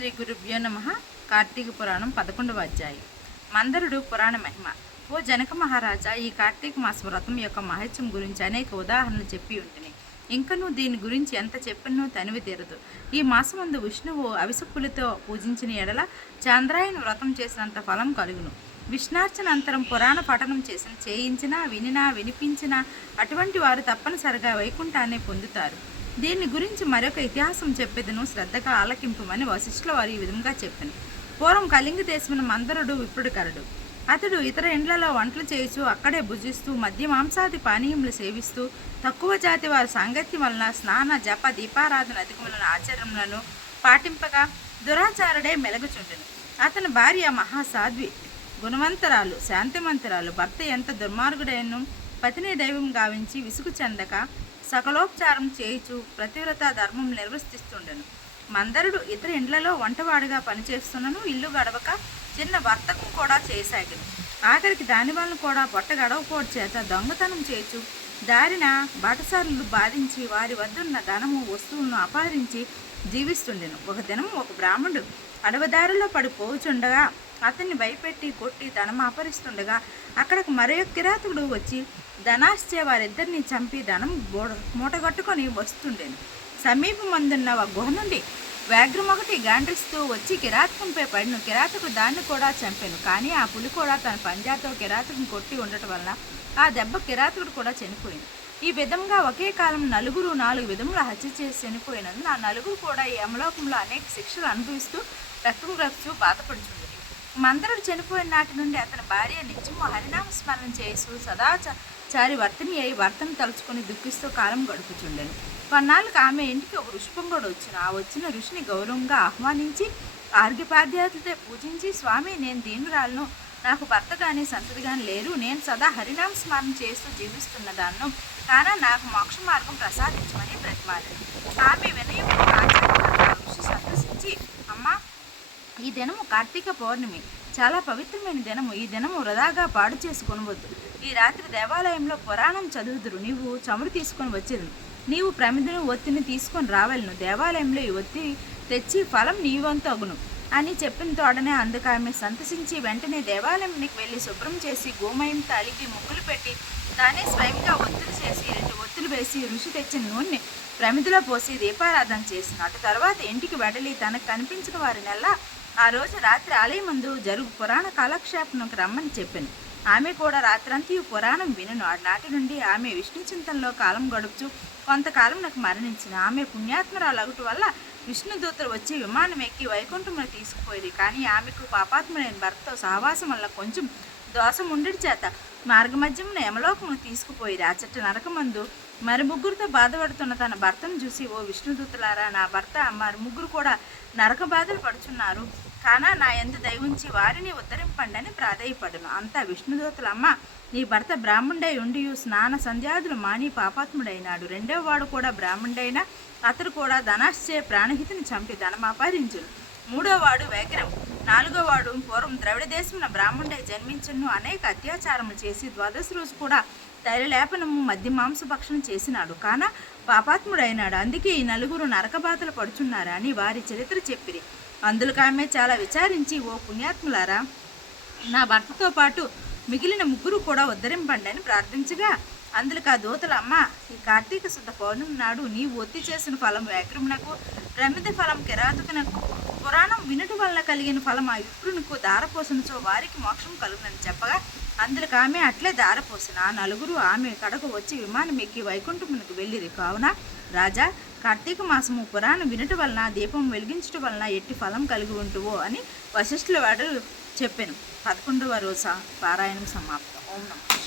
శ్రీ గురుభ్యో నమః. కార్తీక పురాణం 11వ అధ్యాయం. మందరుడు పురాణ మహిమ. ఓ జనక మహారాజా, ఈ కార్తీక మాస వ్రతం యొక్క మహత్యం గురించి అనేక ఉదాహరణలు చెప్పి ఉంటుంది. ఇంకనూ దీని గురించి ఎంత చెప్పినో తనివి తీరదు. ఈ మాసమందు విష్ణువు అవిసప్పులతో పూజించిన ఎడల చాంద్రాయణ వ్రతం చేసినంత ఫలం కలుగును. విష్ణార్చనంతరం పురాణ పఠనం చేయించినా వినినా వినిపించినా అటువంటి వారు తప్పనిసరిగా వైకుంఠాన్ని పొందుతారు. దీని గురించి మరొక ఇతిహాసం చెప్పేదను, శ్రద్ధగా ఆలకింపమని వశిష్ఠుల వారు ఈ విధంగా చెప్పాను. పూర్వం కళింగ దేశమున మందరుడు విప్రుడుకరుడు. అతడు ఇతర ఇండ్లలో వంటలు చేయుచు అక్కడే భుజిస్తూ మద్య మాంసాది పానీయములు సేవిస్తూ తక్కువ జాతి వారి సాంగత్యం వలన స్నాన జప దీపారాధన అధికములను ఆచారములను పాటింపగా దురాచారుడే మెలగుచుండెను. అతని భార్య మహాసాధ్వి, గుణవంతరాలు, శాంతిమంతరాలు. భర్త ఎంత దుర్మార్గుడైనను పతిని దైవం గావించి విసుగు చెందక సకలోపచారం చేయుచు ప్రతివ్రత ధర్మం నిర్వర్తిస్తుండెను. మందరుడు ఇతర ఇండ్లలో వంటవాడిగా పనిచేస్తున్నను ఇల్లు గడవక చిన్న వర్తకం కూడా చేయసాగాను. ఆఖరికి దాని వలన కూడా పొట్ట గడవపోటు చేత దొంగతనం చేయుచు దారిన బాటసారులు బాధించి వారి వద్దున్న ధనము వస్తువులను అపహరించి జీవిస్తుండెను. ఒక దినం ఒక బ్రాహ్మణుడు అడవదారిలో పడిపోచుండగా అతన్ని భయపెట్టి కొట్టి ధనం అపహరిస్తుండగా అక్కడకు మరొక కిరాతకుడు వచ్చి ధనాశ్చే వారిద్దరిని చంపి ధనం మూటగట్టుకొని వస్తుండేను. సమీపమందున్న ఒక గుహ నుండి వ్యాఘ్రమొకటి గాండ్రిస్తూ వచ్చి కిరాతకంపై పడిన కిరాతకుడు దాన్ని కూడా చంపాను. కానీ ఆ పులి కూడా తన పంజాతో కిరాతకుని కొట్టి ఉండటం వలన ఆ దెబ్బ కిరాతకుడు కూడా చనిపోయింది. ఈ విధంగా ఒకే కాలం నలుగురు 4 విధముల హత్య చేసి చనిపోయినందున ఆ నలుగురు కూడా ఈ యమలోకంలో అనేక శిక్షలు అనుభవిస్తూ రక్తం రక్తూ బాధపడుచుంది. మందరుడు చనిపోయిన నాటి నుండి అతని భార్య నిత్యము హరినామ స్మరణ చేస్తూ సదాచారి వర్తని అయి భర్తను తలుచుకుని దుఃఖిస్తూ కాలం గడుపుచుండెను. కొన్నాళ్ళకు ఆమె ఇంటికి ఒక ఋషిపొంగడు వచ్చిన ఋషిని గౌరవంగా ఆహ్వానించి ఆర్ఘ్యపాద్యాలతో పూజించి, స్వామి, నేను దీనురాలను, నాకు భర్త కానీ సంతతి కానీ లేరు. నేను సదా హరినామ స్మరణ చేస్తూ జీవిస్తున్నదాన్ను, కానా నాకు మోక్ష మార్గం ప్రసాదించమని బ్రతిమాలాడు. ఆమె వినయంతో ఋషి సంతోషించి, అమ్మా, ఈ దినము కార్తీక పౌర్ణమి, చాలా పవిత్రమైన దినము. ఈ దినము వృధాగా పాడు చేసుకొనవద్దు. ఈ రాత్రి దేవాలయంలో పురాణం చదువుదురు. నీవు చమురు తీసుకొని వచ్చేది, నీవు ప్రమిదను ఒత్తిని తీసుకొని రావాలను. దేవాలయంలో ఈ ఒత్తి తెచ్చి ఫలం నీవంతు అగును అని చెప్పిన తోడనే అందుకు ఆమె సంతసించి వెంటనే దేవాలయానికి వెళ్ళి శుభ్రం చేసి గోమయం తాలికి ముగ్గులు పెట్టి తానే స్వయంగా ఒత్తులు చేసి 2 ఒత్తులు వేసి ఋషి తెచ్చిన నూనె ప్రమిదిలో పోసి దీపారాధన చేసిన. అటు తర్వాత ఇంటికి వెడలి తనకు కనిపించిన వారినల్లా ఆ రోజు రాత్రి ఆలయం ముందు జరుగు పురాణ కాలక్షేపంకు రమ్మని చెప్పాను. ఆమె కూడా రాత్రంతా పురాణం వినను. నాటి నుండి ఆమె విష్ణు చింతనలో కాలం గడుపుచు కొంతకాలం నాకు మరణించిన. ఆమె పుణ్యాత్మరాలగుట వల్ల విష్ణుదూతలు వచ్చి విమానం ఎక్కి వైకుంఠమును తీసుకుపోయేది. కానీ ఆమెకు పాపాత్ములైన భర్తతో సహవాసం వల్ల కొంచెం దోషం ఉండడి చేత మార్గమధ్యమున యమలోకమును తీసుకుపోయేది. ఆ చెట్టు నరకమందు మరి ముగ్గురితో బాధపడుతున్న తన భర్తను చూసి, ఓ విష్ణుదూతలారా, నా భర్త మరి ముగ్గురు కూడా నరక బాధలు పడుచున్నారు, కానా నా యందు దయవుంచి వారిని ఉద్ధరింపండి అని ప్రాధేయపడను. అంతా విష్ణుదూతలమ్మ, నీ భర్త బ్రాహ్మణుడై ఉండి స్నాన సంధ్యాదులు మాని పాపాత్ముడైనాడు. 2వ వాడు కూడా బ్రాహ్మణుడైన అతడు కూడా ధనాశ్చే ప్రాణహితిని చంపి ధనం అపహరించును. 3వ వాడు వేగ్రం. 4వ వాడు పూర్వం ద్రవిడ దేశమున బ్రాహ్మణుడై జన్మించును. అనేక అత్యాచారములు చేసి 12 రోజు కూడా తైలలేపనము మద్య మాంసభక్షణం చేసినాడు, కాన పాపాత్ముడైనాడు. అందుకే ఈ నలుగురు నరకబాధలు పడుచున్నారు అని వారి చరిత్ర చెప్పిరి. అందులోకి ఆమె చాలా విచారించి, ఓ పుణ్యాత్ములారా, నా భర్తతో పాటు మిగిలిన ముగ్గురు కూడా ఉద్ధరింపండి అని ప్రార్థించగా అందులోకి ఆ దూతల, అమ్మ, ఈ కార్తీక శుద్ధ పౌర్ణమి నాడు నీవు ఒత్తి చేసిన ఫలం వ్యాఘ్రమునకు, ప్రమిద ఫలం కిరాతకునకు, పురాణం వినుట వలన కలిగిన ఫలం ఆ విప్రునికి దారపోసనుచో వారికి మోక్షం కలుగునని చెప్పగా అందులోకి ఆమె అట్లే దారపోసిన. ఆ నలుగురు ఆమె కడకు వచ్చి విమానం ఎక్కి వైకుంఠమునకు వెళ్ళిరి. కావున రాజా, కార్తీక మాసము పురాణం వినుట వలన, దీపం వెలిగించడం వలన ఎట్టి ఫలం కలిగి ఉంటువో అని వశిష్ఠుల వాడు చెప్పాను. 11వ రోజు పారాయణం సమాప్తం. ఓం నమః.